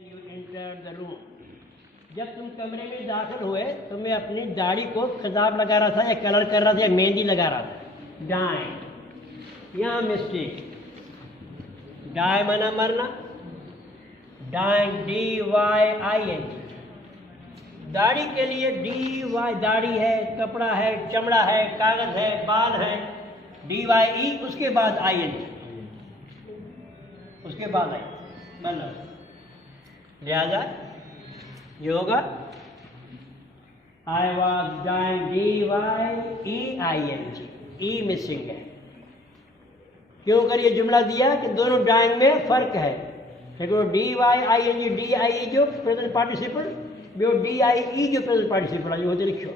You entered the room. जब तुम कमरे में दाखिल हुए तो मैं अपनी दाढ़ी को खिताब लगा रहा था या कलर कर रहा था या मेहंदी लगा रहा था। डाई, यहाँ मिस्टेक। डाई माना मरना, डाइंग DYING। दाढ़ी के लिए DY, दाढ़ी है, कपड़ा है, चमड़ा है, कागज है, बाल है, DYE, उसके बाद IN, उसके बाद आई मतलब लिहाजा ये होगा I was dying DYEING, E missing है। क्यों कर ये जुमला दिया कि दोनों डाइंग में फर्क है। देखो DYING, DIE जो प्रेजेंट पार्टिसिपल, वो DIE जो प्रेजेंट पार्टिसिपल है, ये होते लिखो।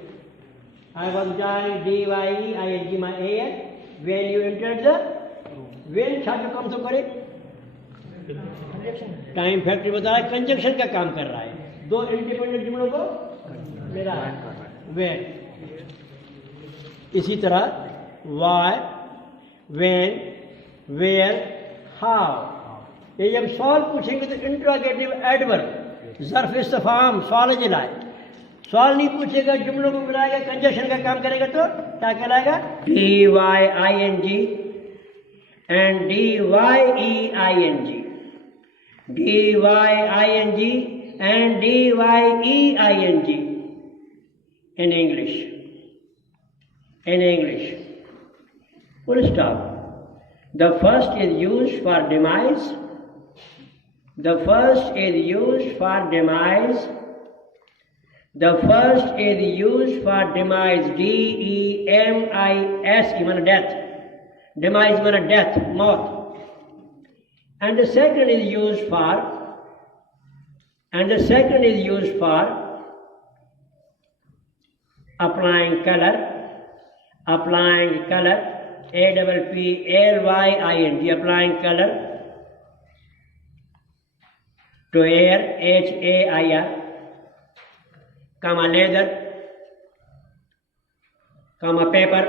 I was dying DYEING my AN when you entered the, when छात्र कम तो करे, टाइम फैक्टर बता रहा है, कंजंक्शन का काम कर रहा है, दो इंडिपेंडेंट जुमलों को ले रहा है। व्हेन, इसी तरह व्हाई, व्हेन, वेयर, हाउ। ये जब सवाल पूछेंगे तो इंट्रोगेटिव एडवर्ब, ज़र्फ़ इस्तिफ़हाम, सवाल जिलाए। सवाल नहीं पूछेगा, जुमलों को मिलाएगा, कंजंक्शन का काम करेगा तो क्या कहलाएगा? DYING and DYEING, DYING and DYEING in English. In English, full stop. The first is used for demise. The first is used for demise. The first is used for demise. DEMISE means death. Demise means death, मौत. And the second is used for, applying color, APPLYING, applying color to air, HAIR, comma leather, comma paper,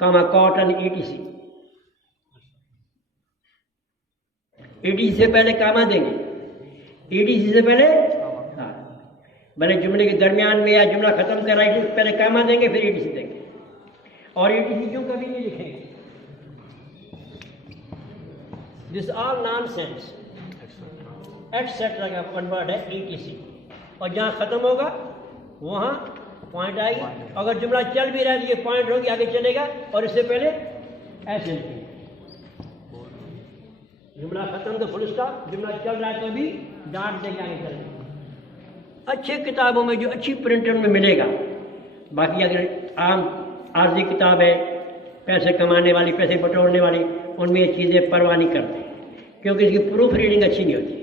comma cotton, etc. EDC से पहले कामा देंगे, EDC से पहले, हाँ, भले जुमले के दरमियान में या जुमला खत्म कर रहा है तो पहले कामा देंगे फिर EDC देंगे। और EDC क्यों कभी नहीं लिखेंगे? दिस ऑल नॉनसेंस, एक्सेट्रा का कन्वर्ट है ETC। और जहाँ खत्म होगा वहाँ पॉइंट आएगी। अगर जुमला चल भी रहा है तो ये पॉइंट होगी, आगे चलेगा, और इससे पहले ऐसे लिखेंगे। जुमला खत्म तो फुल स्टॉप, जुमला चल रहा है तो भी डांट देके आगे चलेगा। अच्छे किताबों में जो अच्छी प्रिंटर में मिलेगा, बाकी अगर आम आर्जी किताब है, पैसे कमाने वाली, पैसे बटोरने वाली, उनमें ये चीज़ें परवाह नहीं करते, क्योंकि इसकी प्रूफ रीडिंग अच्छी नहीं होती।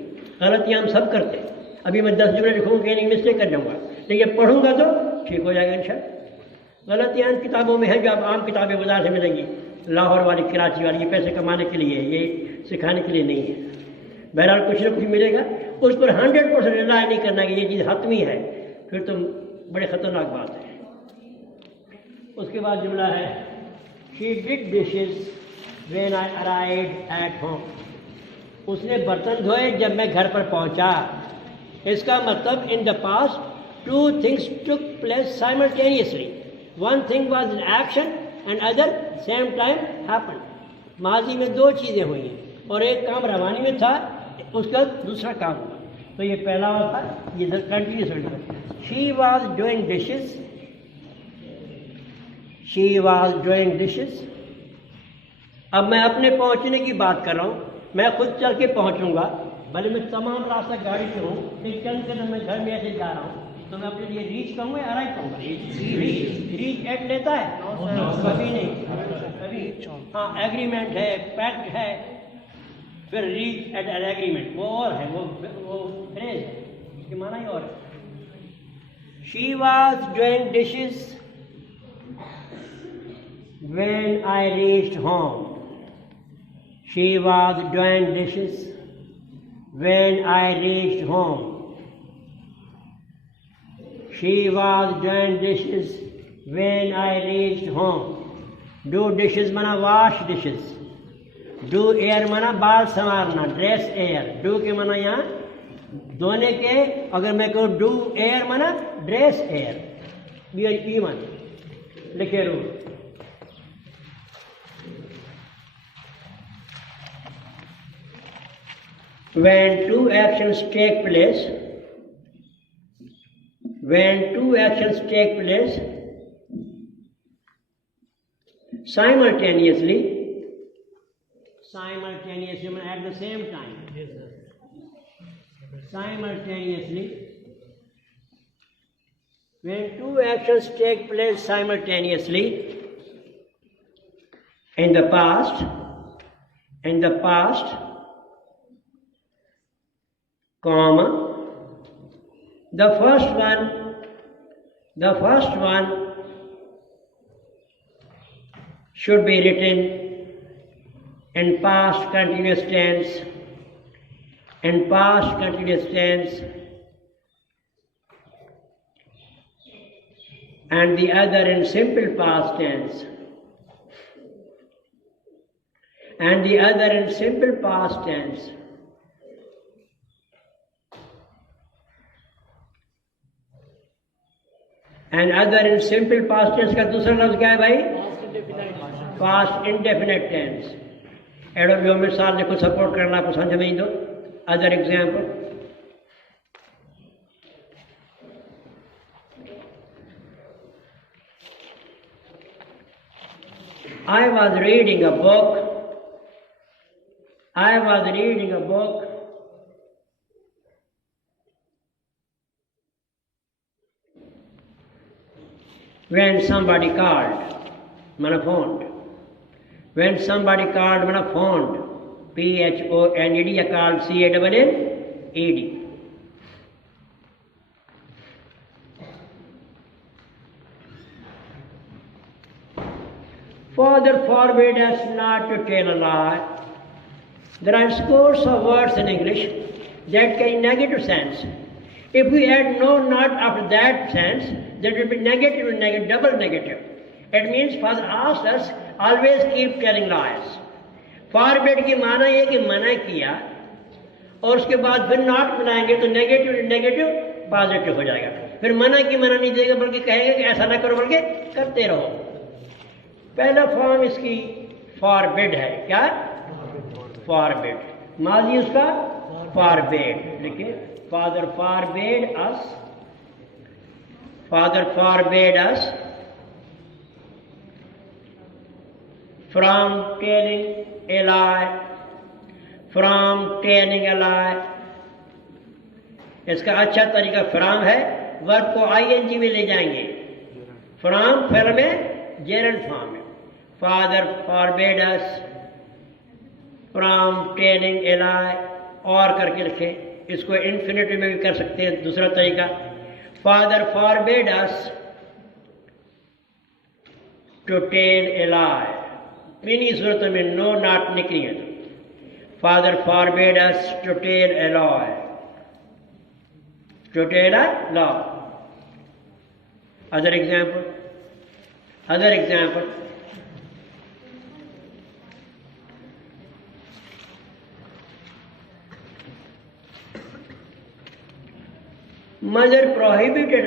गलतियाँ हम सब करते हैं। अभी मैं 10 जुमले लिखूँगा, कहीं मिस्टेक कर जाऊँगा, लेकिन पढ़ूँगा तो ठीक हो जाएगा इंशाअल्लाह। गलतियाँ इन किताबों में हैं जो आप आम किताबें बाजार से मिलेंगी, लाहौर वाली, कराची वाली, ये पैसे कमाने के लिए, ये सिखाने के लिए नहीं है। बहरहाल कुछ न कुछ मिलेगा, उस पर 100% रिलाय नहीं करना कि ये चीज़ हतमी है, फिर तो बड़े ख़तरनाक बात है। उसके बाद जुमला है she did dishes when I arrived at home. उसने बर्तन धोए जब मैं घर पर पहुंचा। इसका मतलब in the past two things took place simultaneously, one thing was in action and other same time happened. माजी में दो चीज़ें हुई हैं और एक काम रवानी में था, उसका दूसरा काम हुआ। तो ये पहला होता है, ये कंटिन्यूस होता है। She was doing dishes, she was doing dishes. अब मैं अपने पहुंचने की बात कर रहा हूँ, मैं खुद चल के पहुंचूंगा, भले मैं तमाम रास्ता गाड़ी से हूँ, फिर चल कर मैं घर में ऐसे जा रहा हूँ, तो मैं अपने लिए रीच कहूँगा या अराइव कहूँगा? रीच एट लेता है? कभी नहीं, कभी। हाँ, एग्रीमेंट है, पैक्ट है, फिर रीच एट एन एग्रीमेंट, वो और है, वो फ्रेज है, उसकी माना ही और है। She was doing dishes when I reached home. She was doing dishes when I reached home. She was doing dishes when I reached home. Do dishes माना wash dishes, डू एयर माना बाल संवारना, ड्रेस एयर। डू के माना यहाँ धोने के, अगर मैं कहूँ डू एयर माना ड्रेस एयर, बी वन लिखे rule. When two actions take place, simultaneously at the same time. Yes, sir. When two actions take place simultaneously in the past, comma, the first one should be written in past continuous tense, and the other in simple past tense, and other in simple past tense का दूसरा लफ्ज क्या है भाई? Past indefinite tense. एडो भी मिसाल देखो सपोर्ट करना आपको समझ में ही दो। Other example, I was reading a book when somebody called, mana phoned. When somebody called, mana phoned. P-H-O-N-E-D, ya called, C-A-L-L-E-D. Father forbade us not to tell a lie. There are scores of words in English that carry negative sense. If we add no not after that sense, that will be negative and negative, double negative. It means Father asked us, always keep telling lies. Forbid की माना ये कि मना किया, और उसके बाद फिर नॉट बनाएंगे तो नेगेटिव पॉजिटिव हो जाएगा। फिर मना की मना नहीं देगा, बल्कि कहेगा कि ऐसा ना करो, बल्कि करते रहो। पहला फॉर्म इसकी फॉरबिड है। क्या? फॉरबिड। माजी उसका फॉरबेड। देखिए, Father forbade us from telling a lie. इसका अच्छा तरीका फ्रॉम है, वर्ब को ING में ले जाएंगे। फ्रॉम फिर में जेरंड फॉर्म है। Father forbade us from telling a lie, और करके लिखे। इसको इन्फिनिटिव में भी कर सकते हैं। दूसरा तरीका, Father forbade us to tell a lie। इन्हीं सूरतों में नो नॉट निकली है। Father forbade us to tell a lie, to tell a lie। Other example, Mother prohibited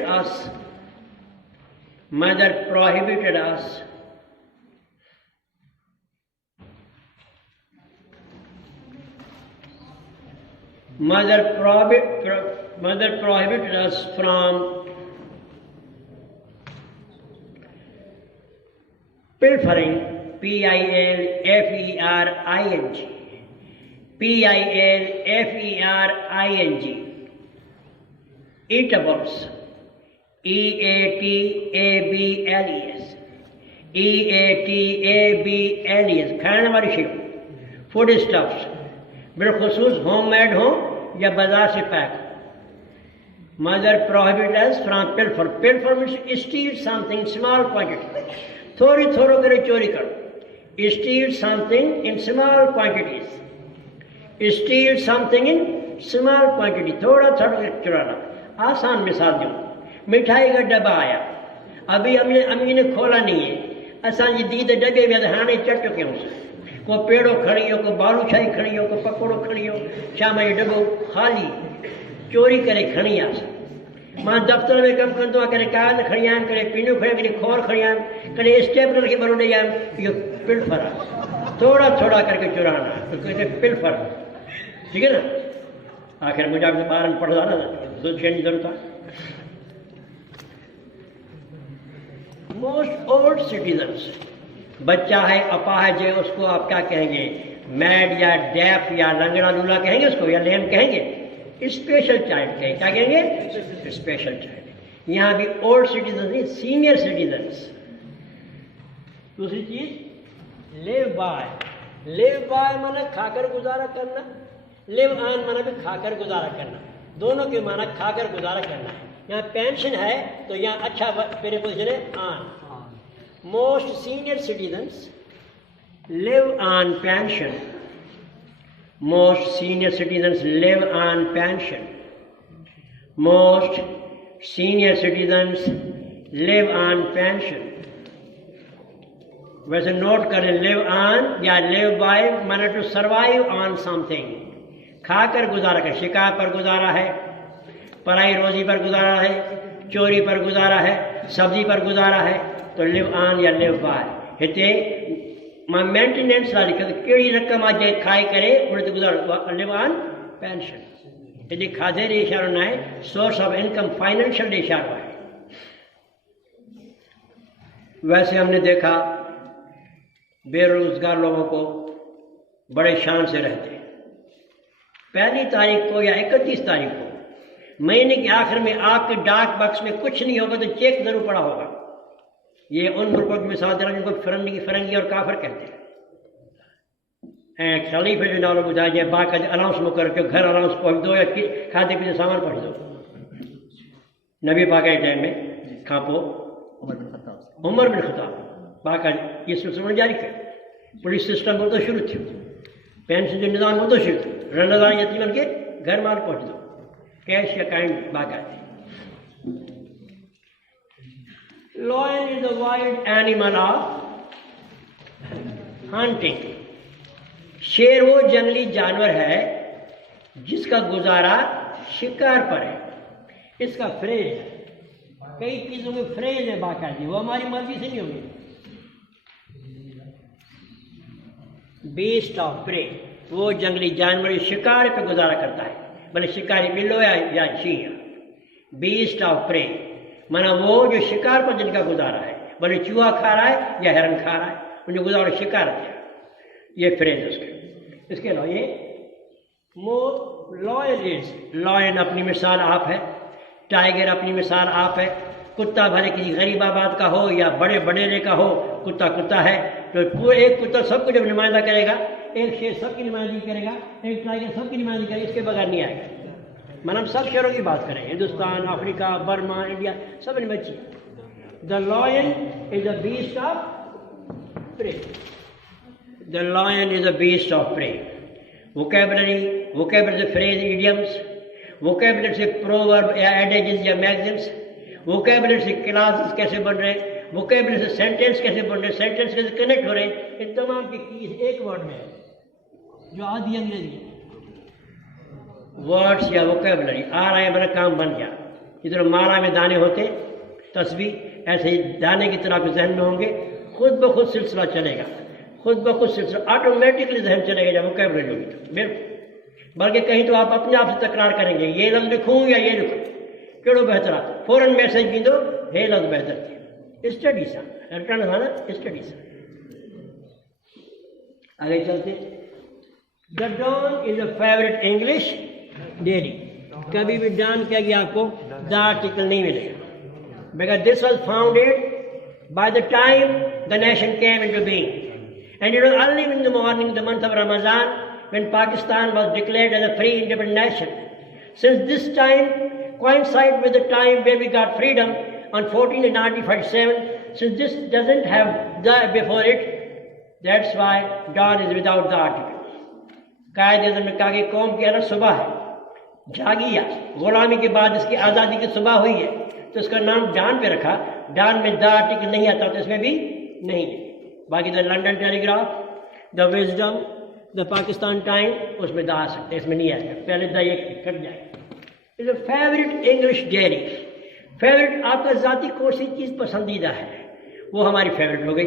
us from pilfering, P-I-L-F-E-R-I-N-G, eatables, E-A-T-A-B-L-E-S, खाने वाली चीज, फूड स्टफ्स, बिलखुसूस होममेड हो या बाजार से pack. Mother prohibit us from pilfer. Pilfer means steal something small quantity, थोड़ी करे चोरी करो। Steal something in small quantities, थोड़ा चुराना। आसान मिसाल दूँ, मिठाई का डब्बा आया, अभी अम्मी ने खोला नहीं है, असां जी दी त डब्बे में हाणे चट चुके हूँ। को पेड़ों खड़ी हो, को बालूशाही खड़ी हो, को पकोड़ो खड़ी हो, शाम जो डबो खाली चोरी करे खणी आ। मां दफ़्तर में कमु कंदो आहियां, कॾहिं कागज़ खणी आयुमि, कॾहिं पीनियूं खणी आयुमि, कॾहिं खोर खणी आयुमि, कॾहिं स्टेपलर खे ॿरो ॾेई आयुमि। इहो पिल्फर आहे, थोड़ा थोड़ा करके चुराना, तो पिल्फर, ठीक है ना। आखिर मुंहिंजा बि ॿारनि पढ़ंदा न, दो शयुनि जी ज़रूरत आहे। मोस्ट ओल्ड सिटीजन्स, बच्चा है, अपाहिज है, उसको आप क्या कहेंगे, मैड या डैफ या लंगड़ा लूला कहेंगे उसको, या लेम कहेंगे, स्पेशल चाइल्ड कहेंगे। क्या कहेंगे, स्पेशल चाइल्ड। यहाँ भी ओल्ड सिटीजन नहीं, सीनियर सिटीजन्स। दूसरी चीज लिव बाय, लिव बाय माना खाकर गुजारा करना, लिव ऑन माना भी खाकर गुजारा करना, दोनों के माना खाकर गुजारा करना है। यहाँ पेंशन है तो यहाँ अच्छा मेरे पोजिशन है on. Most senior citizens live on pension, most senior citizens live on pension. Most senior citizens live on pension. वैसे नोट करें, live on या live by माना to survive on something, खाकर गुजारा कर, शिकार पर गुजारा है, पराई रोजी पर गुजारा है, चोरी पर गुजारा है, सब्जी पर गुजारा है, तो live on या live by। हिते मां मेंटेनेंस वाली कहिड़ी रक़म अॼु खाई करे उन ते गुज़ारो, लिव ऑन पेंशन। हेॾे खाधे ॾे इशारो न आहे, सोर्स ऑफ इनकम फाइनेंशियल ॾे इशारो है। वैसे हमने देखा बेरोजगार लोगों को बड़े शान से रहते हैं। 1 तारीख को या 31 तारीख को महीने के आखिर में आपके डाक बक्स में कुछ नहीं होगा तो चेक जरूर पड़ा होगा। ये उन मुल्कों की मिसाल दे रहा हूं जिनको फरंगी और काफर कहते हैं। ऐं खलीफ़े जो नालो ॿुधाए, जीअं बाक़ाइदे अनाउंस मुकर के घर अनाउंस पहुंच दो या खाधे पीते सामान पहुंच दो। नबी पाक के टाइम में खां पोइ उमर बिन ख़त्ताब बाक़ाइदे ये सिलसिलो जारी कयो। पुलिस सिस्टम उतो शुरू थियो, पेंशन जो निज़ाम उतो शुरू थियो, रंडदार यतीमनि खे घर माल पहुंच दो, कैश या काइंड बाक़ाइदे। Lion is the wild animal of hunting. शेर वो जंगली जानवर है जिसका गुजारा शिकार पर है। इसका फ्रेज है, कई चीजों में फ्रेज है बाकायदे, वो हमारी मर्जी से नहीं होगी। बीस्ट ऑफ प्रे, वो जंगली जानवर शिकार पे गुजारा करता है, भले शिकारी बिल्लो या चीहा। बीस्ट ऑफ प्रे माना वो जो शिकार पर जिनका गुजारा है, भले चूहा खा रहा है या हिरन खा रहा है, उनका गुजारा शिकार है। ये फ्रेज उसके। इसके अलावा ये लॉयल इज, लॉयन अपनी मिसाल आप है, टाइगर अपनी मिसाल आप है, कुत्ता भले किसी गरीब आबाद का हो या बड़े बड़ेरे का हो, कुत्ता कुत्ता है। तो पूरे एक कुत्ता सबको जब नुमाइंदा करेगा, एक शेर सबकी नुमाइंदगी करेगा, एक टाइगर सबकी नुमाइंदगी करेगा, इसके बगैर नहीं आएगा। मतलब हम सब शहरों की बात करें, हिंदुस्तान, अफ्रीका, बर्मा, इंडिया, सब में बच्ची। The lion is a beast of prey, the lion is a beast of prey. Vocabulary से फ्रेज, इडियम्स, वोकैबुलरी से प्रोवर्ब या एडेजेस या मैगजिम्स, वोकैबुलरी से क्लासेस कैसे बन रहे हैं, वोकैबुलरी से सेंटेंस कैसे बन रहे हैं, सेंटेंस कैसे कनेक्ट हो रहे हैं, इन तमाम की चीज एक वर्ड में है जो आधी अंग्रेजी है। वर्ड्स या वोकैबुलरी आ रहा है, मेरा काम बन गया। इधर माला में दाने होते तस्वीर, ऐसे ही दाने की तरह आपके जहन में होंगे, खुद ब खुद सिलसिला चलेगा, खुद ब खुद सिलसिला ऑटोमेटिकली जहन चलेगा जब वोकैबुलरी होगी तो। बिल्कुल, बल्कि कहीं तो आप अपने आप से तकरार करेंगे, ये लफ्ज़ लिखूँ या ये लिखूँ, कड़ो बेहतर आता, फौरन मैसेज भी दो, हे लफ्ज़ बेहतर थे। स्टडी सा रिटर्न था ना, स्टडी सा। आगे चलते। The Dawn is a favourite English dairy. कभी भी डॉन क्या गया आपको द आर्टिकल नहीं मिलेगा, because this was founded by the time the nation came into being and it was early in the morning the month of Ramzan when Pakistan was declared as a free independent nation. Since this time coincide with the time where we got freedom on 14th of 1947, since this doesn't have the before it, that's why dawn is without the article. कायदे में कहा कि कौम की अलग सुबह है, जागी या गुलामी के बाद इसकी आज़ादी की सुबह हुई है, तो इसका नाम डान पे रखा। डान में द आर्टिकल नहीं आता तो इसमें भी नहीं है। बाकी the London telegraph, the wisdom, the Pakistan टाइम, उसमें द आ सकते हैं, इसमें नहीं आएगा, पहले द ये कट जाएगा। Is favourite English dairy, favourite आपका ज़ाती कौन सी चीज़ पसंदीदा है वो हमारी फेवरेट हो गई।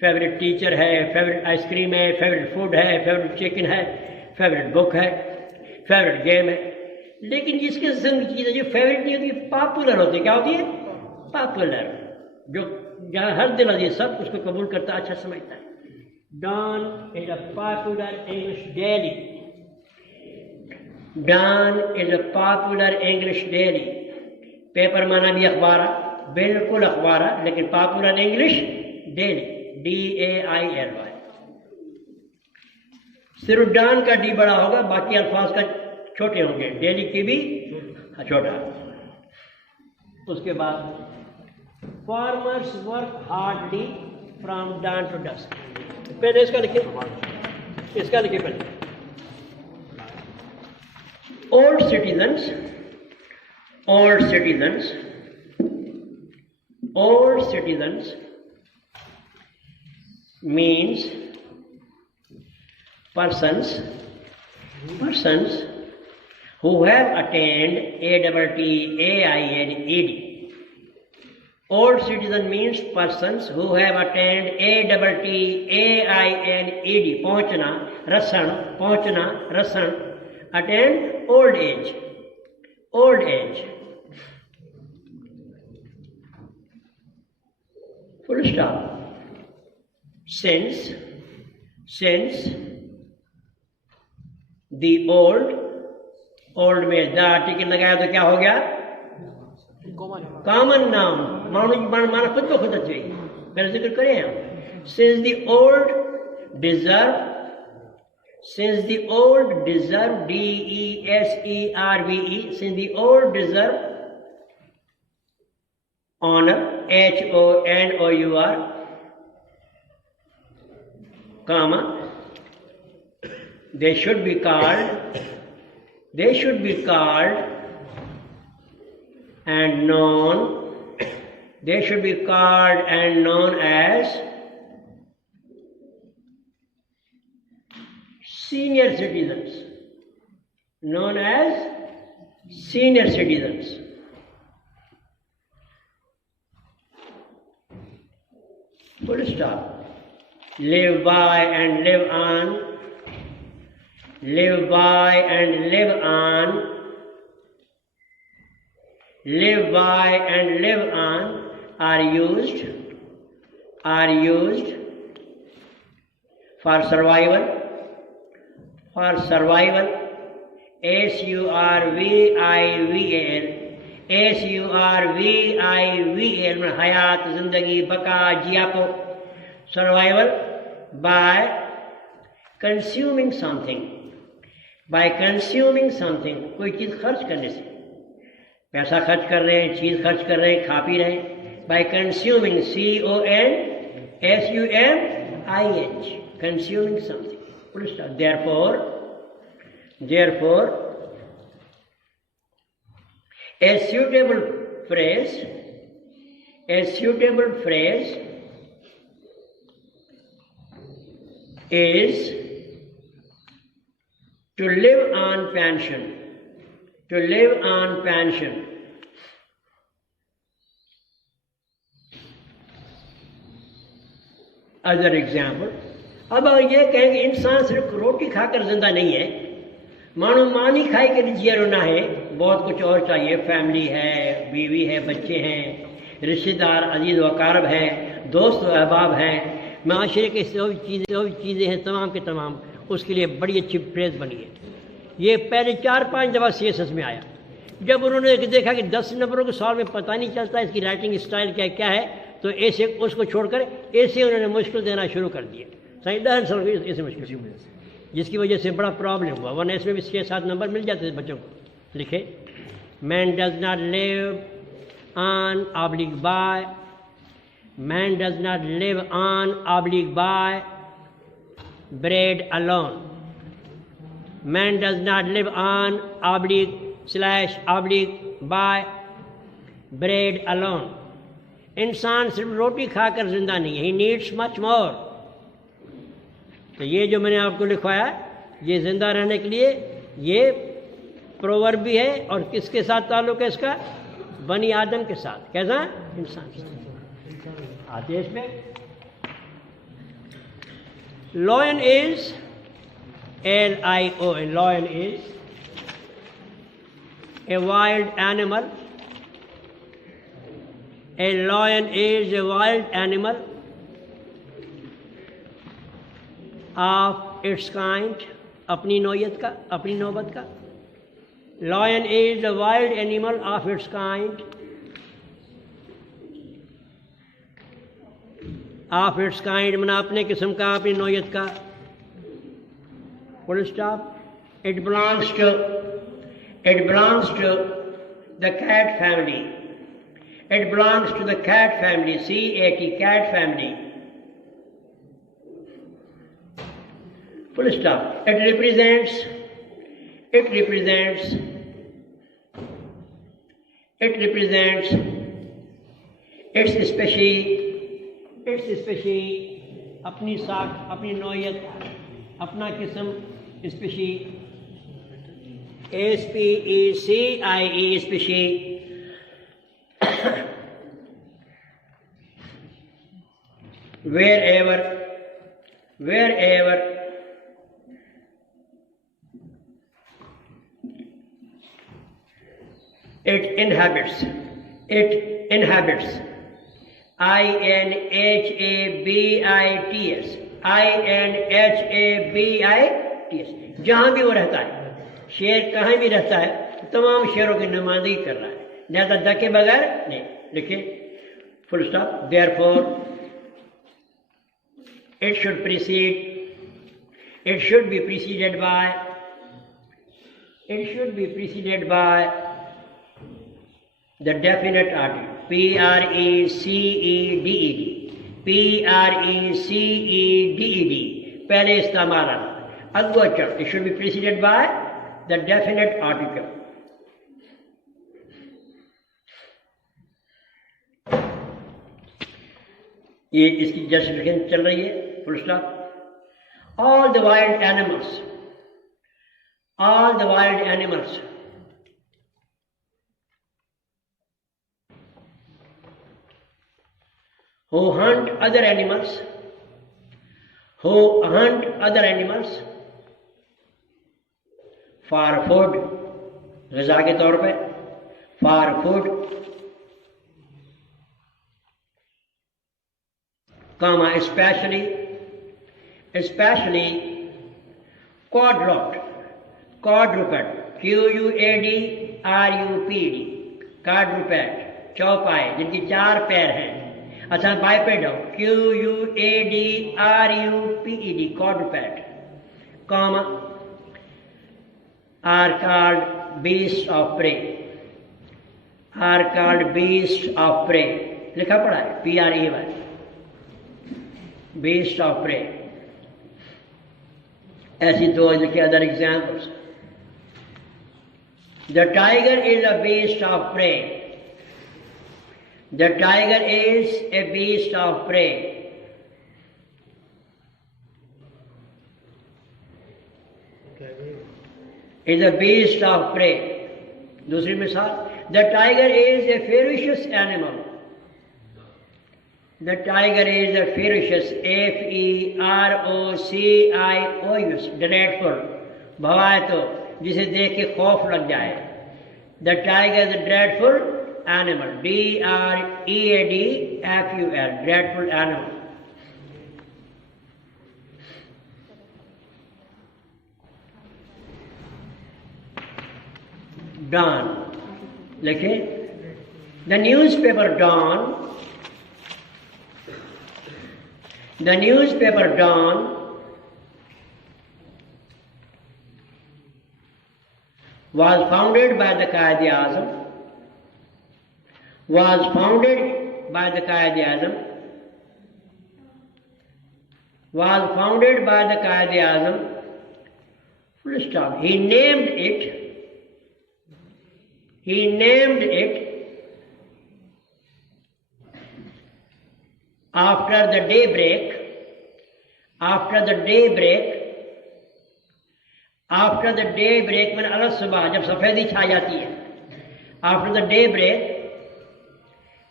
फेवरेट टीचर है, फेवरेट आइसक्रीम है, फेवरेट फूड है, फेवरेट चिकन है, फेवरेट बुक है, फेवरेट गेम है। लेकिन जिसके किस्म की चीज़ें जो फेवरेट नहीं होती, पॉपुलर होती है, क्या होती है? पॉपुलर, जो जहाँ हर दिल अजीज सब उसको कबूल करता, अच्छा समझता है। Dawn is a popular English daily, Dawn is a popular English daily. Paper माना भी अखबार, बिल्कुल अखबार, लेकिन पॉपुलर इंग्लिश डेली, DAILY। सिर्फ डॉन का डी बड़ा होगा, बाकी अल्फाज का छोटे होंगे, डेली की भी छोटा। उसके बाद farmers work hardly from dawn to dusk. पहले इसका लिखिए, इसका लिखिए पहले। Old citizens, old citizens, old citizens means persons who have attained ATTAINED. Old citizen means persons who have attained ATTAINED, पहुंचना, रसन, attain old age, old age, full stop। since the old में the article लगाया तो क्या हो गया? Common noun, माना खुद को खुद चाहिए, पहले जिक्र करें हम। since the old deserve, since the old deserve, DESERVE, since the old deserve honor, HONOUR, comma, they should be called and known, they should be called and known as senior citizens, known as senior citizens। Full stop। live by and live on, live by and live on, live by and live on are used for survival, SURVIVAL, में हयात, जिंदगी, बका, जियापो। Survival by consuming something, कोई चीज़ खर्च करने से, पैसा खर्च कर रहे हैं, चीज़ खर्च कर रहे हैं, खा पी रहे हैं। by consuming, CONSUMING, consuming something। therefore a suitable phrase is to live on pension, other example। अब ये कहें कि इंसान सिर्फ रोटी खाकर जिंदा नहीं है, मानो मानी खाई के जिया रोना है, बहुत कुछ और चाहिए। फैमिली है, बीवी है, बच्चे हैं, रिश्तेदार, अजीज वकारब हैं, दोस्त अहबाब हैं, माशरे के जो चीज़ें हैं तमाम के तमाम, उसके लिए बड़ी अच्छी फ्रेज बनी है। ये पहले 4-5 दफ़ा CSS में आया। जब उन्होंने देखा कि 10 नंबरों के सवाल में पता नहीं चलता इसकी राइटिंग स्टाइल क्या है, तो ऐसे उसको छोड़कर ऐसे उन्होंने मुश्किल देना शुरू कर दिया। सही 10 साल ऐसे मुश्किल, जिसकी वजह से बड़ा प्रॉब्लम हुआ। 1S में भी 6-7 नंबर मिल जाते थे बच्चों को। लिखे, man does not live on oblique by, man does not live on oblique by bread alone, man does not live on oblique by bread alone। इंसान सिर्फ रोटी खाकर जिंदा नहीं है, he needs much more। तो ये जो मैंने आपको लिखवाया, ये ज़िंदा रहने के लिए ये प्रोवर्ब भी है, और किसके साथ ताल्लुक़ है इसका? बनी आदम के साथ। कैसा? इंसान के साथ। आते हैं इसमें। Lion is LION, lion is a wild animal. A lion is a wild animal of its kind, अपनी नौयत का, अपनी नौबत का। Lion is a wild animal of its kind, of its kind मना अपने किस्म का, अपनी नौयत का। Full stop. It belongs to the cat family. It belongs to the cat family. CAT, cat family. Full stop. It represents its species, अपनी साख, अपनी नौयत, अपना किस्म, species, SPECIE, species. wherever it inhabits, INHABITS, जहाँ भी वो रहता है, शेर कहाँ भी रहता है, तमाम शेरों की नुमाइंदगी कर रहा है, ज़्यादा धक्के बगैर नहीं। लिखिए, full stop. Therefore it should be preceded by the definite article, PRECEDED, पहले इस्तेमाल आना, अगवचर। It should be preceded by the definite article. ये इसकी जस्टिफिकेशन चल रही है। Full stop. All the wild animals who hunt other animals for food, ग़िज़ा के तौर पे, for food, comma, especially quadruped, QUADRUPED, quadruped, चौपाई, जिनकी चार पैर हैं। अच्छा, बाइपेड हो, QUADRUPED, quadruped, comma, are called beasts of prey, लिखा पड़ा है, PREY, beasts of prey। ऐसी दो लिखे other examples. The tiger is a beast of prey. The tiger is a beast of prey. Is a beast of prey. दूसरी मिसाल, the tiger is a ferocious animal. The tiger is a ferocious, FEROCIOUS, dreadful, भवायतो, जिसे देख के खौफ लग जाए। The tiger is a dreadful animal, DREADFUL, dreadful animal. Dawn, लिखे, the newspaper Dawn was founded by the Quaid-e-Azam, full stop. He named it after the daybreak after the daybreak, after the daybreak मैंने अलग सुबह जब सफेदी छा जाती है, after the daybreak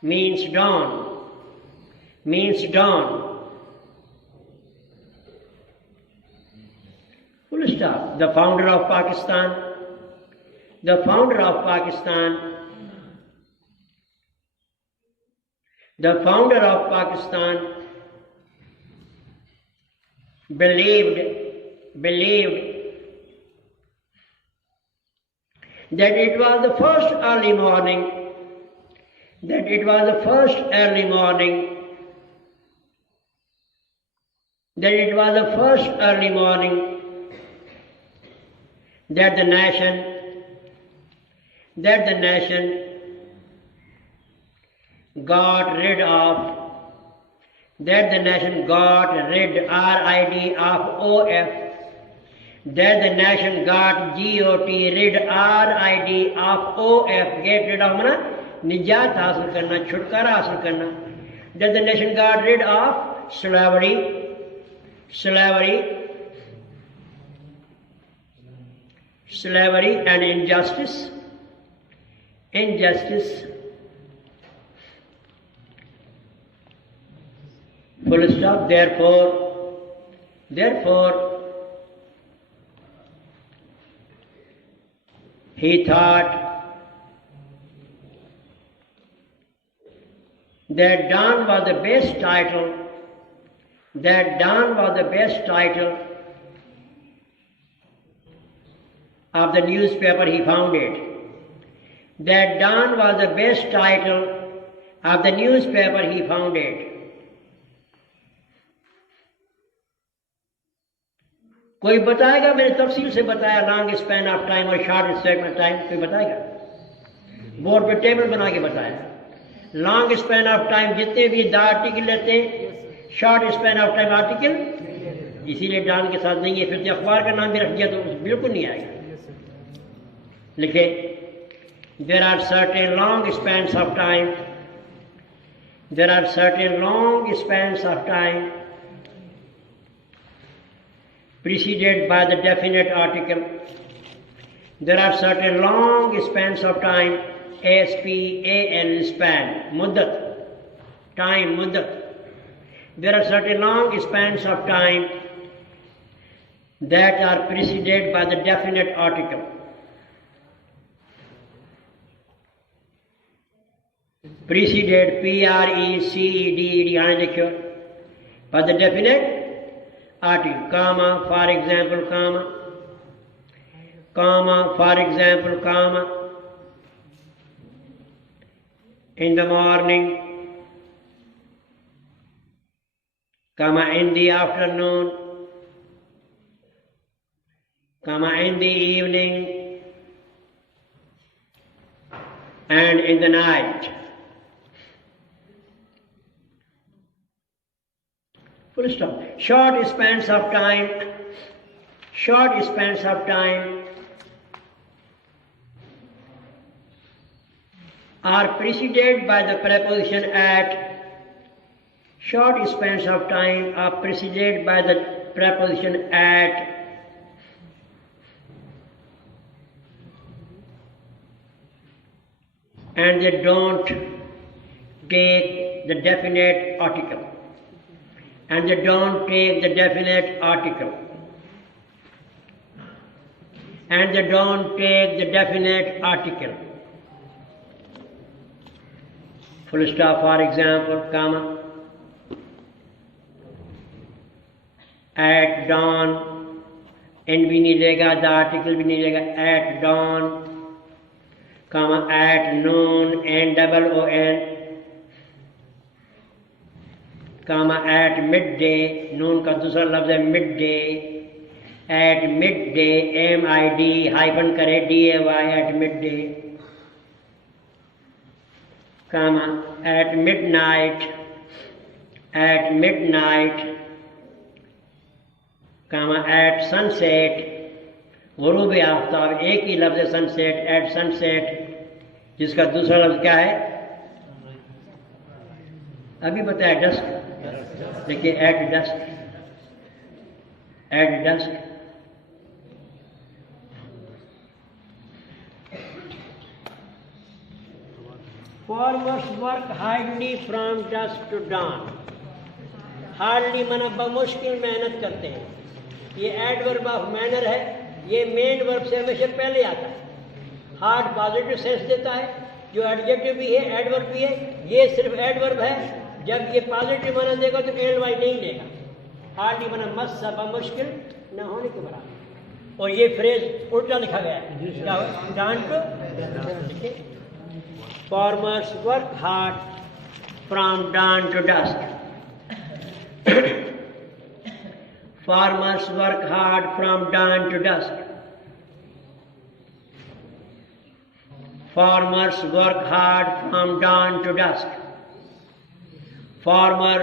means dawn, means dawn. Full stop. The founder of Pakistan, the founder of Pakistan, the founder of Pakistan believed that it was the first early morning, that it was the first early morning, that it was the first early morning that the nation got rid of, that the nation got rid, R-I-D, of O-F, that the nation got G-O-T, rid, R-I-D, of O-F, get rid of mana निजात हासिल करना, छुटकारा हासिल करना. That the nation got rid of slavery and injustice. Full stop. Therefore, he thought that dawn was the best title, of the newspaper he founded. That dawn was the best title of the newspaper he founded. कोई बताएगा? मैंने तफसील से बताया long span of time और short span of time. कोई बताएगा? बोर्ड पे टेबल बना के बताया. लॉन्ग स्पैन ऑफ टाइम जितने भी द आर्टिकल लेते हैं, short span of time article, इसीलिए डान के साथ नहीं है. फिर अखबार का नाम भी रख दिया तो बिल्कुल नहीं आएगा. लिखे there are certain long spans of time, there are certain long spans of time preceded by the definite article. There are certain long spans of time, S-P-A-N, span, muddat, time, muddat. There are certain long spans of time that are preceded by the definite article. Preceded, P-R-E-C-E-D-E-D, आने देखियो, by the definite article, comma, for example, comma, in the morning, comma, in the afternoon, comma, in the evening, and in the night. Full stop. Short spans of time are preceded by the preposition at. Short spans of time are preceded by the preposition at. And they don't take the definite article. And they don't take the definite article. And they don't take the definite article. Full stop, for example, comma. At dawn, N भी नहीं लेगा, the article भी नहीं लेगा, at dawn, comma, at noon, N-double-O-N, comma, at midday, noon का दूसरा लफ्ज़ है midday, at midday, M-I-D, hyphen करे, D-A-Y, at midday, comma, at midnight, comma, at sunset, ग़ुरूब आफ्ताब, एक ही लफ्ज़ है sunset, at sunset, जिसका दूसरा लफ्ज़ क्या है? अभी बताया dusk, देखिए at dusk, at dusk. Farmers work hardly from dusk to dawn. Hardly मना बमुश्किल मेहनत करते हैं. ये एडवर्ब ऑफ मैनर है, ये मेन वर्ब से हमेशा पहले आता है. हार्ड पॉजिटिव सेंस देता है, जो एडजेक्टिव भी है एडवर्ब भी है. ये सिर्फ एडवर्ब है, जब ये पॉजिटिव माना देगा तो एल वाई नहीं देगा. हार्डली माना मस्त बमुश्किल न होने के बराबर. और ये फ्रेज उल्टा लिखा गया है. डान to farmers work hard from dawn to dusk. Farmers work hard from dawn to dusk. Farmers work hard from dawn to dusk. Farmer,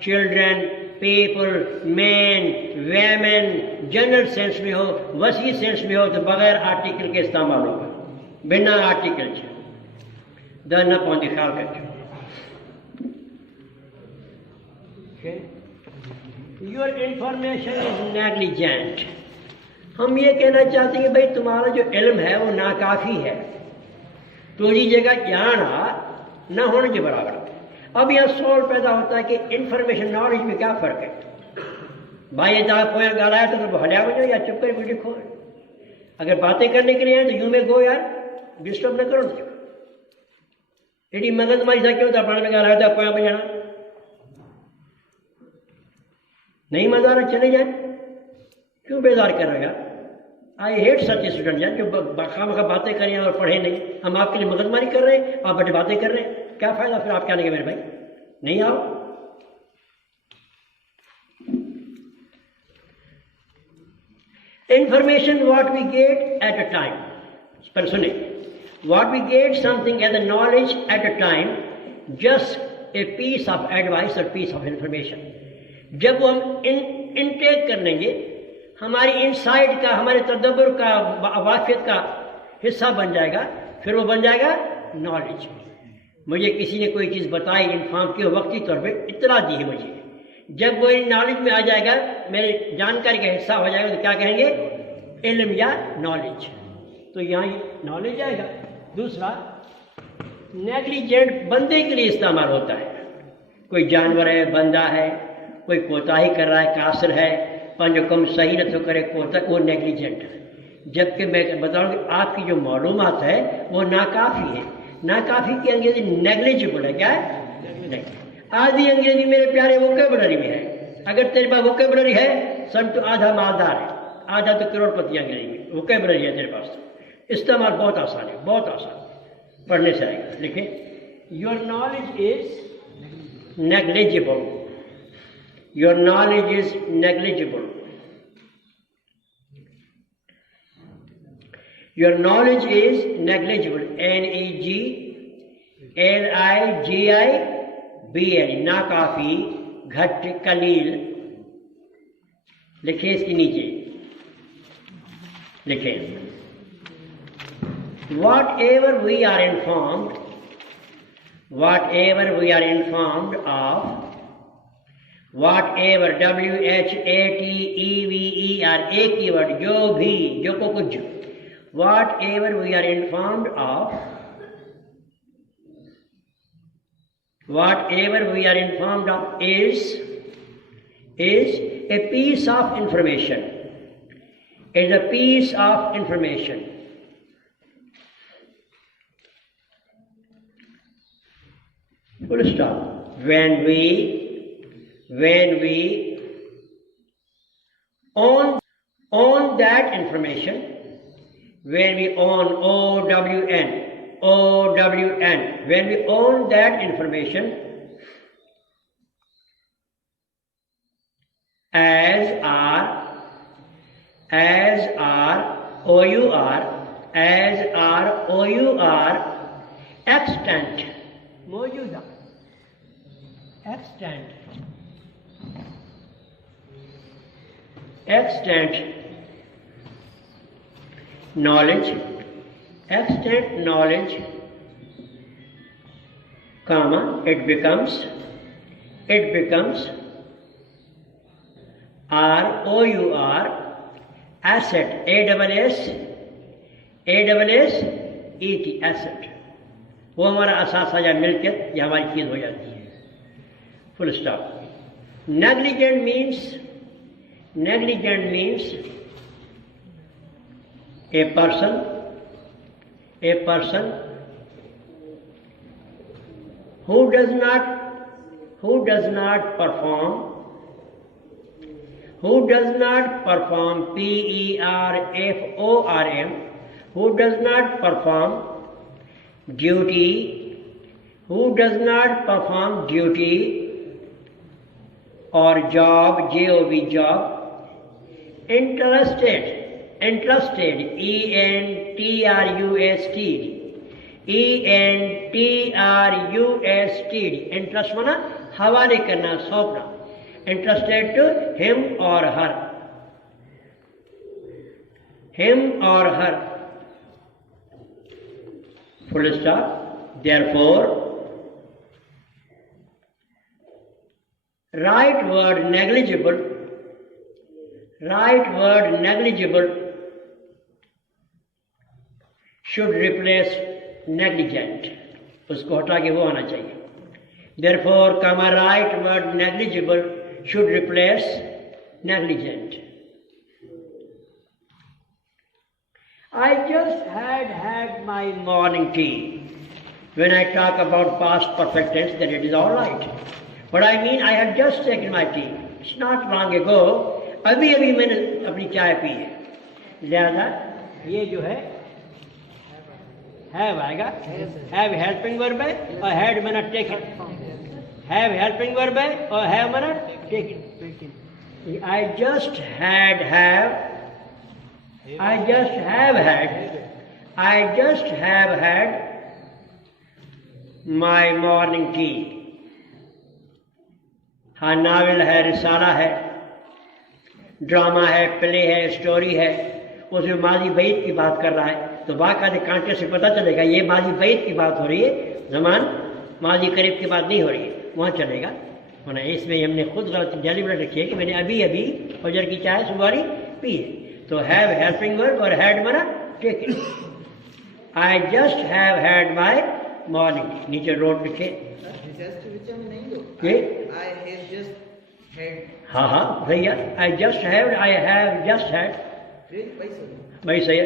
children, people, men, women, general sense में हो, वसी सेंस में हो तो बगैर आर्टिकल के इस्तेमाल होगा, बिना आर्टिकल के. The न पहुंचे ख्याल करके. Your information is negligent. हम ये कहना चाहते हैं कि भाई तुम्हारा जो इल्म है वो नाकाफी है. थोड़ी जगह ज्ञान न होने के बराबर. अब यह सवाल पैदा होता है कि इंफॉर्मेशन नॉलेज में क्या फर्क है. भाई ये जहाँ कोई गाला है तो हटा बजो या चुप कर वीडियो खोल. अगर बातें करने के लिए हैं तो यूं में गो यार, डिस्टर्ब न करो. एडी मगज मारी सा क्यों था पढ़ने में गाला था कोई बजाना नहीं. मजा आ रहा चले जाए, क्यों बेजार कर रहे हो यार. आई हेट सच स्टूडेंट यार जो खामखा बातें करें और पढ़े नहीं. हम आपके लिए मगजमारी कर रहे हैं, आप बड़े बातें कर रहे हैं. क्या फायदा फिर आप क्या लेंगे मेरे भाई. नहीं आओ. Information what we get at a time. पर सुने, what we get something as a knowledge at a time, just a piece of advice और पीस ऑफ इंफॉर्मेशन. जब वो हम इनटेक कर लेंगे, हमारी इनसाइट का, हमारे तदब्बर का, वाक़ियत का हिस्सा बन जाएगा, फिर वो बन जाएगा नॉलेज. मुझे किसी ने कोई चीज़ बताई, इन्फॉर्म की, वक्ती तौर पे इत्तला दी है मुझे. जब वो नॉलेज में आ जाएगा, मेरी जानकारी का हिस्सा हो जाएगा, तो क्या कहेंगे, इल्म या नॉलेज. तो यहाँ नॉलेज आएगा. दूसरा, नेग्लिजेंट बंदे के लिए इस्तेमाल होता है. कोई जानवर है, बंदा है, कोई कोताही कर रहा है, कासर है, पंजो कम सही न तो करे कोता, वो नेग्लिजेंट है. जबकि मैं बताऊँ कि आपकी जो मालूमात है वो नाकाफ़ी है. नाकाफ़ी की अंग्रेजी नेग्लिजिबल है. क्या है? नहीं. आधी अंग्रेजी मेरे प्यारे वोकेबलरी में है. अगर तेरे पास वोकेबलरी है, सन तो आधा मालदार है, आधा तो करोड़पति. अंग्रेजी में वोकेबलरी है तेरे पास, तो इस्तेमाल बहुत आसान है, बहुत आसान, पढ़ने से आएगा. लिखें, your knowledge is negligible. Your knowledge is negligible. Your knowledge is negligible. N-E-G-L-I-G-I-B-L. नाकाफी, घट, कलील. लिखें इसके नीचे, लिखें, whatever we are informed of, whatever, WHATEVER, एक ही वर्ड, जो भी, जो को कुछ. whatever we are informed of, whatever we are informed of is a piece of information. Is a piece of information. Full stop. When we own that information, when we own, O-W-N, when we own that information, as are, O-U-R, extant, मौजूदा, extant knowledge, comma, it becomes ROUR, asset, ASSET, asset, वो हमारा असासा या मिल्कियत या हमारी चीज़ हो जाती है। Full stop. Negligent means a person who does not perform PERFORM, who does not perform duty or job, job, interested, entrusted, interest माना हवाले करना, सौंपना, इंटरेस्टेड टू हिम और her, full stop. Therefore right word negligible should replace negligent, उसको हटा के वो आना चाहिए। Therefore, comma, right word negligible should replace negligent. I just had my morning tea. When I talk about past perfect tense, then it is all right. But I mean, I have just taken my tea. It's not long ago. अभी मैंने अपनी चाय पी है। लिहाजा ये जो है हैव आएगा, हैव हेल्पिंग वर्ब है और हैड मैंने टेकन, हैव हेल्पिंग वर्ब है और हैव मैंने taken. I just have had my morning tea. हाँ, नावल है, रिसाला है, ड्रामा है, प्ले है, स्टोरी है, उसमें माजी बैत की बात कर रहा है, तो बाकायदे कांटे से पता चलेगा ये माजी बैत की बात हो रही है, ज़मान माजी करीब की बात नहीं हो रही है, वहाँ चलेगा। वरना इसमें हमने खुद गलत डेलिबरेट रखी है कि मैंने अभी फजर की चाय सुबह पी है। तो हैव हेल्पिंग वर्ब और हैड मना taken. I just have had my morning, नीचे रोड लिखे हाँ भैया, आई हैव जस्ट हैड भाई सही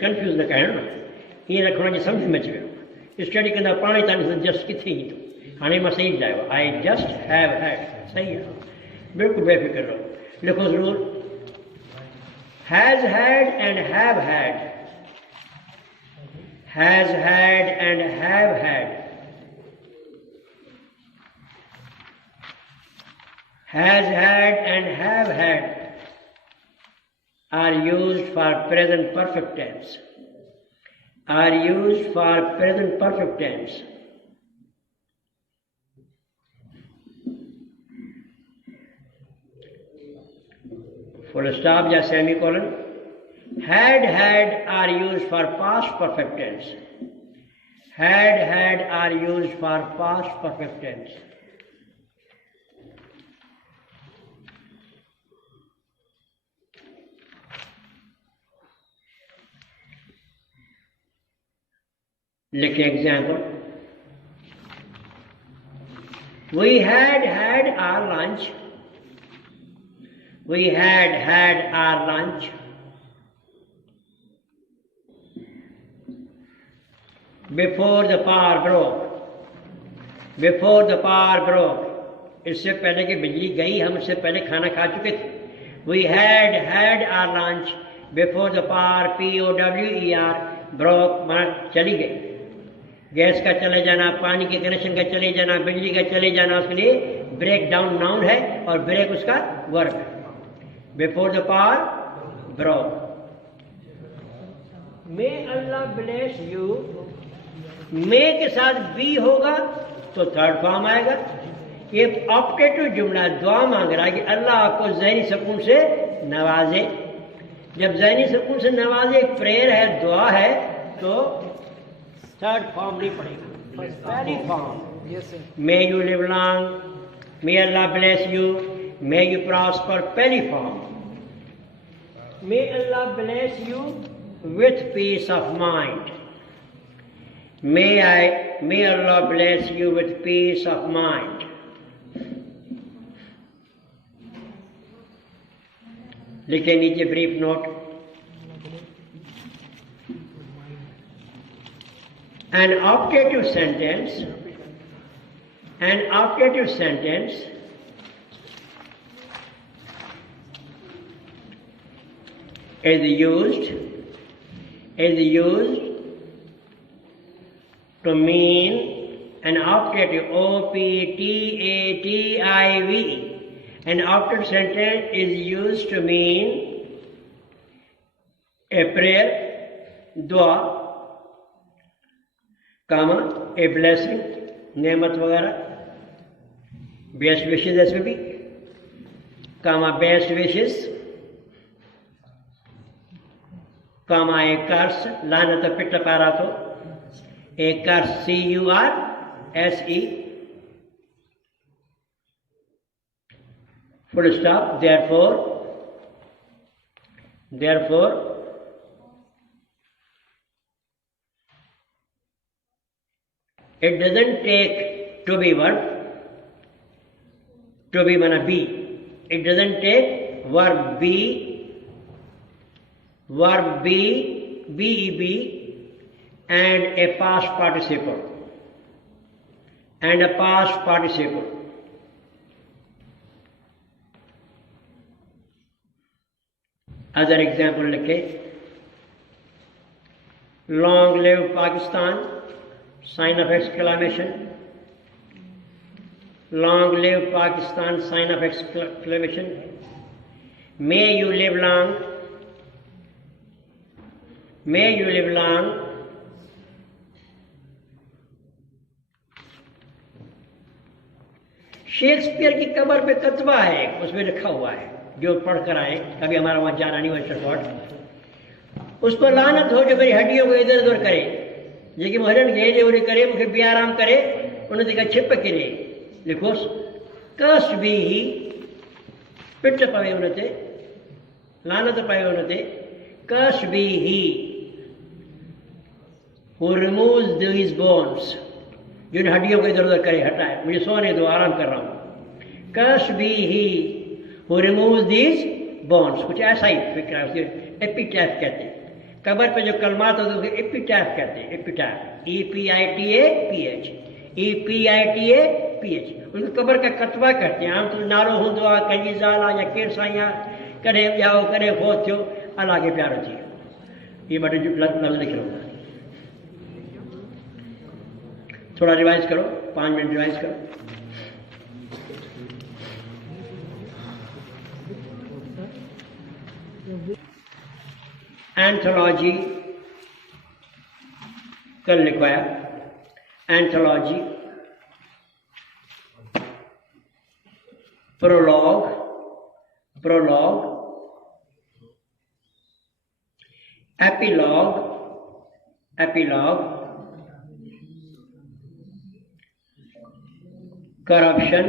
कंफ्यूज न करण ना, ये रखना जो समझ में अचे वियो स्टडी कंदा पाण ई तव्हां जस्ट किथे ईंदो। हाणे मां सही ॿुधायो, आई जस्ट हैव हैड, सही आहे, बिल्कुलु बेफ़िक्र रहो। लिखो ज़रूर, has had and have had, has had and have had, has had and have had are used for present perfect tense. Full stop या semicolon. Had are used for past perfect tense. Had are used for past perfect tense. लिखे example, we had our lunch, before the power broke, इससे पहले कि बिजली गई हम इससे पहले खाना खा चुके थे। we had our lunch before the power POWER broke, माना चली गई। गैस का चले जाना, पानी के कनेक्शन का चले जाना, बिजली का चले जाना, उसके लिए ब्रेक डाउन नाउन है और ब्रेक उसका वर्ब है। Before the power broke. May अल्लाह ब्लेस यू, मे के साथ बी होगा तो थर्ड फॉर्म आएगा। ये ऑप्टेटिव जुमला दुआ मांग रहा है कि अल्लाह आपको ज़हनी सुकून से नवाजे। जब ज़हनी सुकून से नवाजे प्रेयर है, दुआ है, तो थर्ड फॉर्म नहीं पड़ेगा, पहली form. May you live long, मे अल्लाह bless you, May you prosper, pehli form. May Allah bless you with peace of mind. May Allah bless you with peace of mind. लिखे नीचे brief note. An optative sentence is used to mean an optative, optative. An optative sentence is used to mean a prayer, dua, comma, a blessing, nemat वगैरह, best wishes ऐसे भी, comma, best wishes, comma, a curse, लानत पिट्ट पारा तो, a curse, C-U-R-S-E, full stop. Therefore, it doesn't take to be verb. To be mana be. It doesn't take verb be, be, and a past participle. Other example लिखे. Long live Pakistan, sign of exclamation. Long live Pakistan, sign of exclamation. May you live long. Shakespeare की कबर पे कतबा है, उसमें लिखा हुआ है, जो पढ़ कर आए, कभी हमारा वहाँ जाना नहीं हुआ स्टफोर्ड, उस पर लानत हो जो मेरी हड्डियों को इधर उधर करे, जेकी मोहरन घेरे उरे करे, मुझे भी आराम करे, उन्हें देखा छिप करे, लिखो कस भी ही पिट पाए उन्हें, लानत पाए उन्हें, कस भी ही, who removes these bones, जो हड्डियों को इधर उधर करे, हटाए, मुझे सोने दो, आराम कर रहा हूँ, कस भी ही, who removes these bones, कुछ ऐसा ही फिक्र है, उसे एपिटैफ कहते हैं, कबर पे जो कलमात होते हैं उसे एपिटैफ कहते हैं, एपिटैफ, EPITAPH, उनको कबर का कतबा कहते हैं. आम तो नारो हूंदो आहे, कंहिंजी ज़ाल आहे या केरु साईं आहे, कॾहिं ॼाओ कॾहिं फोत थियो, अलाह खे प्यारो थी वियो. ये ॿ टे लफ़्ज़ लिखी रहो. थोड़ा रिवाइज करो, 5 मिनट रिवाइज करो. एंथोलॉजी कल लिखवाया. Anthology, prologue, epilogue, corruption,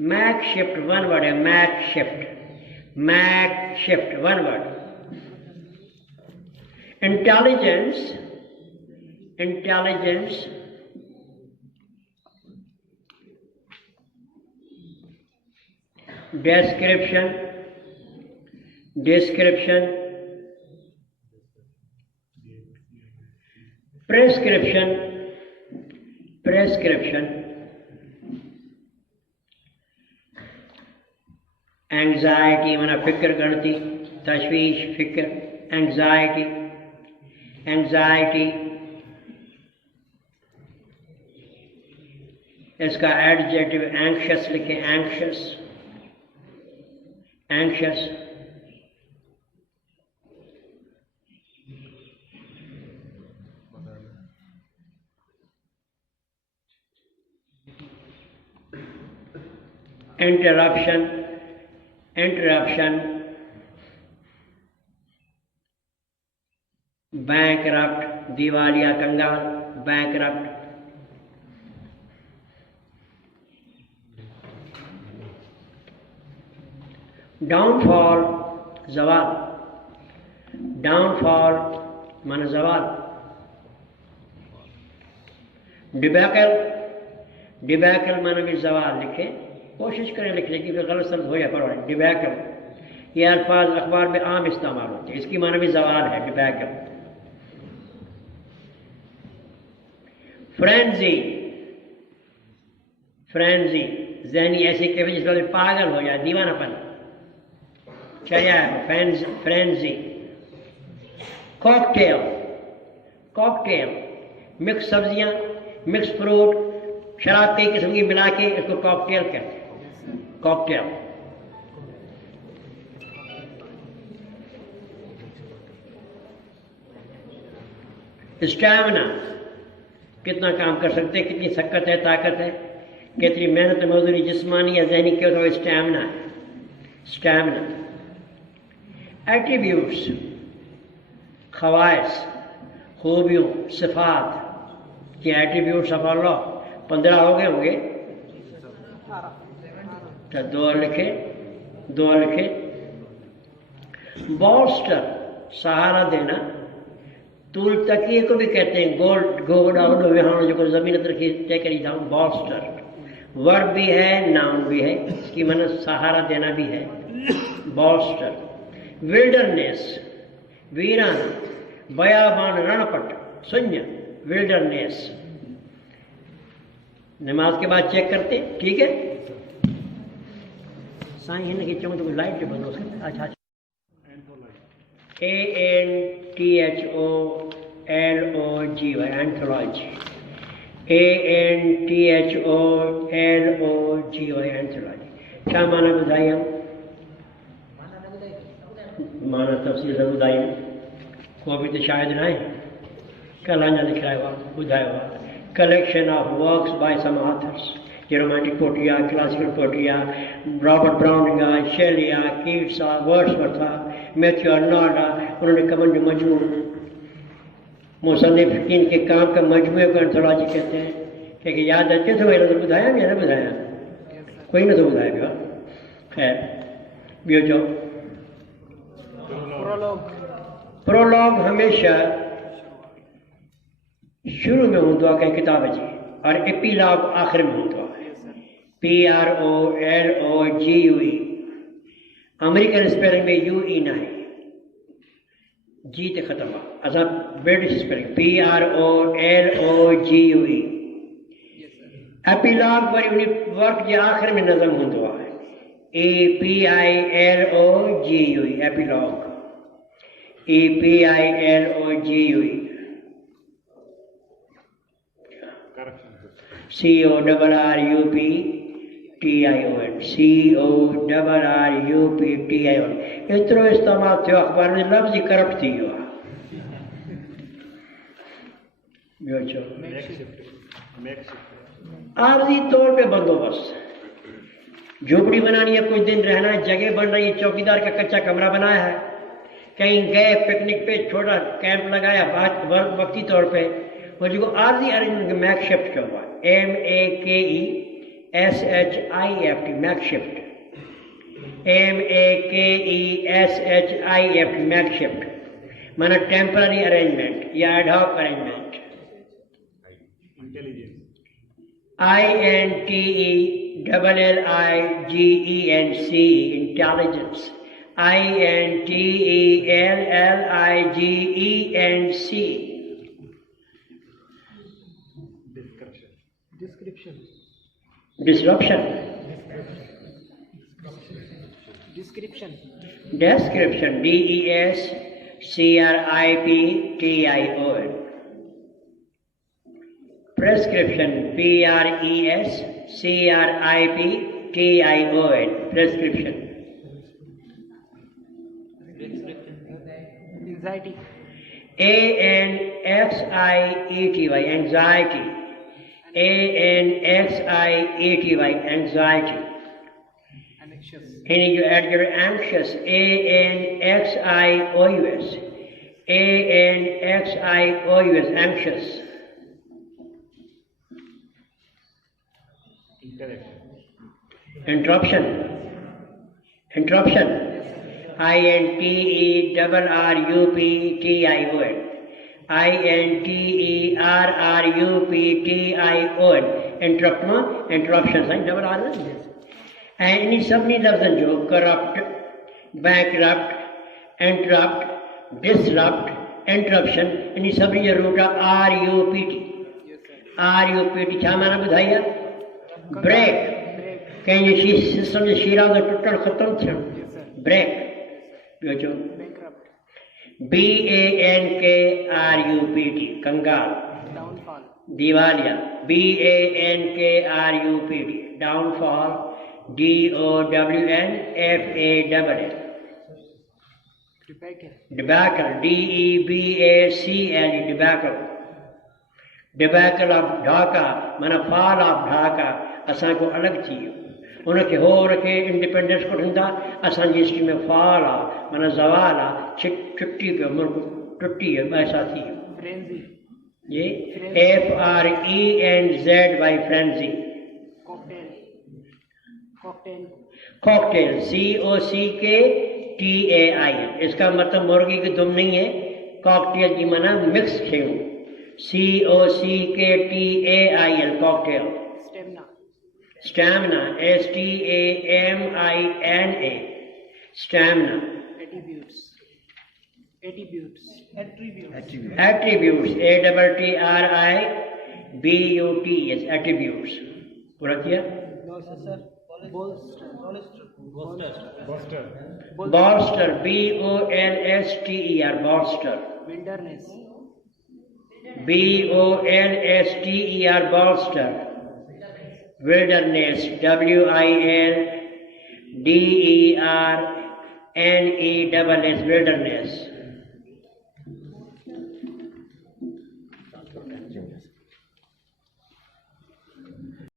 makeshift one word है, makeshift one word. Intelligence, description, prescription, anxiety माना फिक्र गणती, तशवीश, फिक्र, एंग्जाइटी, इसका एडजेक्टिव एंक्शस लिखे, एंक्शस. interruption, bankrupt, दिवालिया, कंगाल, बैंकरप्ट। डाउनफॉल, जवाल। डाउनफॉल माने जवाल। डिबैकल, डिबैकल माने भी जवाल लिखे, कोशिश करें लिखने की, गलत शब्द हो या परवाह। डिबैकल ये अल्फाज अखबार में आम इस्तेमाल होते हैं, इसकी माने भी जवाल है, डिबैकल। फ्रेंजी, फ्रेंजी ज़हनी ऐसी कैफियत जिस वक्त पागल हो जाए, दीवानापन, क्या है फ्रेंजी। कॉकटेल, कॉकटेल मिक्स सब्जियां, मिक्स फ्रूट, शराब कई किस्म की मिला के इसको कॉकटेल कहते हैं, कॉकटेल। स्टैमिना, कितना काम कर सकते हैं, कितनी शक्कत है, ताकत है, कितनी मेहनत मजदूरी जिस्मानी या जहनी की हो, स्टैमिना है, स्टैमिना। एट्रीब्यूट्स, खवाइस, खूबियों, सिफात के एट्रीब्यूट्स ऑफ अल्लाह 15 हो गए होंगे, तो 2 लिखे, 2 लिखे। बॉस्टर, सहारा देना। तूल तकिए को भी कहते हैं, गोल्ड गोड़ा उड़ो विहानो जो जमीन रखी तय करी जाऊँ, बॉस्टर। वर्ब भी है, नाउन भी है, इसकी माने सहारा देना भी है, बॉस्टर। विल्डरनेस, वीराना, बयाबान, रणपट, शून्य, विल्डरनेस। नमाज के बाद चेक करते, ठीक है। साईं हिन खे चऊं तो लाइट बंद हो सकता। अच्छा, ANTHOLOGY, एंथोलॉजी। ANTHOLOGY, anthology. क्या माना ॿुधाई हम? माना तफ़सील सां ॿुधाई को बि त शायदि न आहे, कल्ह अञा लिखायो आहे, ॿुधायो आहे। Collection of works by some authors, romantic poetry आहे, क्लासिकल पोटी आहे, रॉबर्ट ब्राउनिंग आहे, शेली आहे, कीट्स आहे, वर्ड्सवर्थ आहे, मैथ्यू आर्नॉल्ड आहे, उन्होंने कमन जो मजमू, मुसन्निफ़ीन के काम का मजमूए को एंथोलॉजी कहते हैं। क्योंकि याद अचे थो अहिड़ो त ॿुधायां या न ॿुधायां, कोई नथो ॿुधाए पियो। ख़ैर ॿियो चओ। प्रोलॉग हमेशा शुरू में होंदो आहे कंहिं किताब जी, और एपीलॉग आख़िर में होंदो आहे। PROLOGUE, अमेरिकन स्पेलिंग में UE न आहे, जी ते ख़त्म आहे। असां British spelling PROLOGUE। Epilogue worry उन वर्क जे आख़िर में नज़म हूंदो आहे, EPILOGUE, एपीलॉग, EPILOGUE। CORRUPTION, एतिरो इस्तेमालु थियो अख़बार में, लफ़्ज़ ई करप्ट थी वियो आहे। ॿियो चओ। आर्ज़ी तौर पे बंदोबस्त, झोपड़ी बनानी है, कुछ दिन रहना है, जगह बन रही है, चौकीदार का कच्चा कमरा बनाया है, कहीं गए पिकनिक पे, छोटा कैंप लगाया वक्ती तौर पे, वो जो आर्ज़ी अरेंजमेंट मैकशिफ्ट कयो आहे, MAKESHIFT, मैकशिफ्ट, MAKESHIFT, मैकशिफ्ट माना टेम्पररी अरेंजमेंट या ad hoc arrangement. INTELLIGENCE, intelligence, INTELLIGENC। Disruption, description, DESCRIPTION, prescription, PRESCRIPTION, prescription। Anxiety, ANXIETY, anxiety, ANXIETY, anxiety। Any you add your anxious, ANXIOUS, ANXIOUS, anxious. Interruption. Interruption. INTERRUPTION. INTERRUPTION. Interruption साईं double R न ऐं इन सभिनी लफ़्ज़नि जो corrupt, bankrupt, interrupt, disrupt, interruption इन सभिनी जो रूट आहे RUPT. RUPT छा माना ॿुधाई आहे? ब्रेक. कंहिंजे सिस्टम जे शीरा जो टुटणु ख़तमु थियणु, ब्रेक. ॿियो चओ BANKRUPT, कंगाल, दिवालिया. BANKRUPT, downfall. DOWNFALL, debacle. DEBACLE, debacle. Debacle of Dhaka माना fall of Dhaka, असांजो अलॻि थी वियो. उनखे हो रखे इंडिपेंडेंस कोठनि था, असांजी हिस्ट्री में फॉल आहे माना ज़वाल आहे, छुटी पियो, मुल्क टुटी वियो, ऐसा थी वियो. ये FRENZ by frenzy. Cocktail COCKTAIL. इसका मतलब मुर्गी की दुम नहीं है. कॉकटेल की माना मिक्स शयूं. COCKTAIL, cocktail. Stamina STAMINA, stamina. Attributes ATTRIBUTES, attributes. पूरा किया? Bolster, bolster. Bolster, Wilderness. Bolster. Wilderness, WILDERNESS, wilderness.